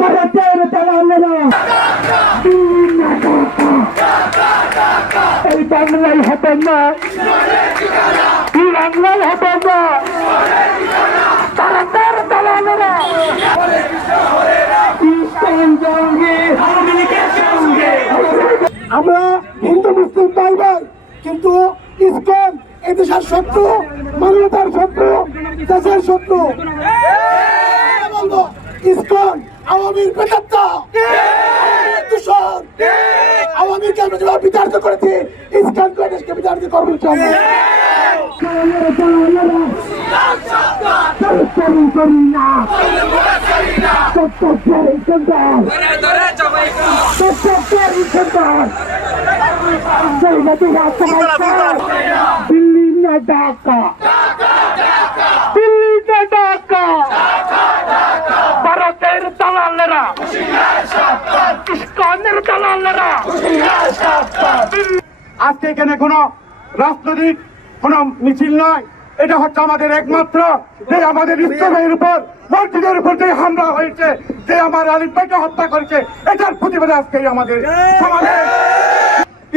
ভারতের দালালেরা এই বাংলায় হবে না, এই বাংলায় হবে না, ভারতের দালালেরা আমরা হিন্দু মুসলিম ভাই ভাই, কিন্তু ইসকন এদেশের শত্রু, মানবতার শত্রু, দেশের শত্রু। বলবো ইসকন আওয়ামীর প্রেতাত্মা, দূষণ। আওয়ামীকে আমরা যেভাবে বিতাড়িত করেছি, ইসকনকে এদেশকে বিতাড়িত করবো ইনশাআল্লাহ। দিল্লি না ঢাকা, দিল্লি না ঢাকা, ভারতের দালালেরা, ইসকনের দালালেরা। আজকে এখানে কোন রাজনৈতিক কোন মিছিল নয়, এটা হচ্ছে আমাদের একমাত্র যে আমাদের ইসলামের উপর, মসজিদের উপর যে হামলা হয়েছে, যে আমার আলিফ ভাইকে হত্যা করেছে, এটার প্রতিবাদে আজকে আমাদের সমাজে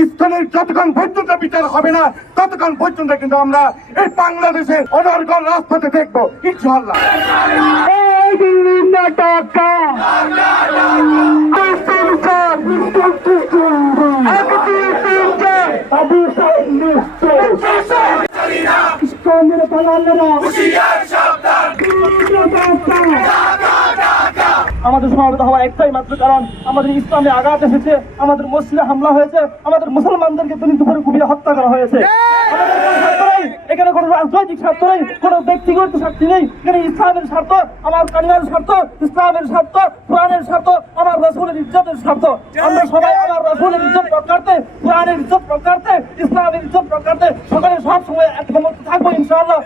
ইসলামের যতক্ষণ পর্যন্ত বিচার হবে না, ততক্ষণ পর্যন্ত কিন্তু আমরা এই বাংলাদেশের অনর্গল রাজপথে দেখবো ইনশাআল্লাহ। দিল্লি না ঢাকা, ইসকনের দালালেরা আমাদের সমাবেত হওয়া একটাই মাত্র কারণ, আমাদের ইসলামে আঘাত এসেছে, আমাদের মসজিদে হামলা হয়েছে, আমাদের মুসলমানদেরকে দিন দুপুরে কুপিয়ে হত্যা করা হয়েছে। এখানে কোনো রাজনৈতিক স্বার্থ নেই, কোনো ব্যক্তিগত স্বার্থ নেই, এখানে ইসলামের স্বার্থ, আমার কালিমার স্বার্থ, ইসলামের স্বার্থ, কোরআনের স্বার্থ, আমার রাসূলের ইজ্জতের স্বার্থ। আমরা সবাই আমার রাসূলের ইজ্জত রক্ষার্থে, কোরআনের ইজ্জত রক্ষার্থে, ইসলামের ইজ্জত রক্ষার্থে সকলে সব সময় একমত থাকবো ইনশাআল্লাহ।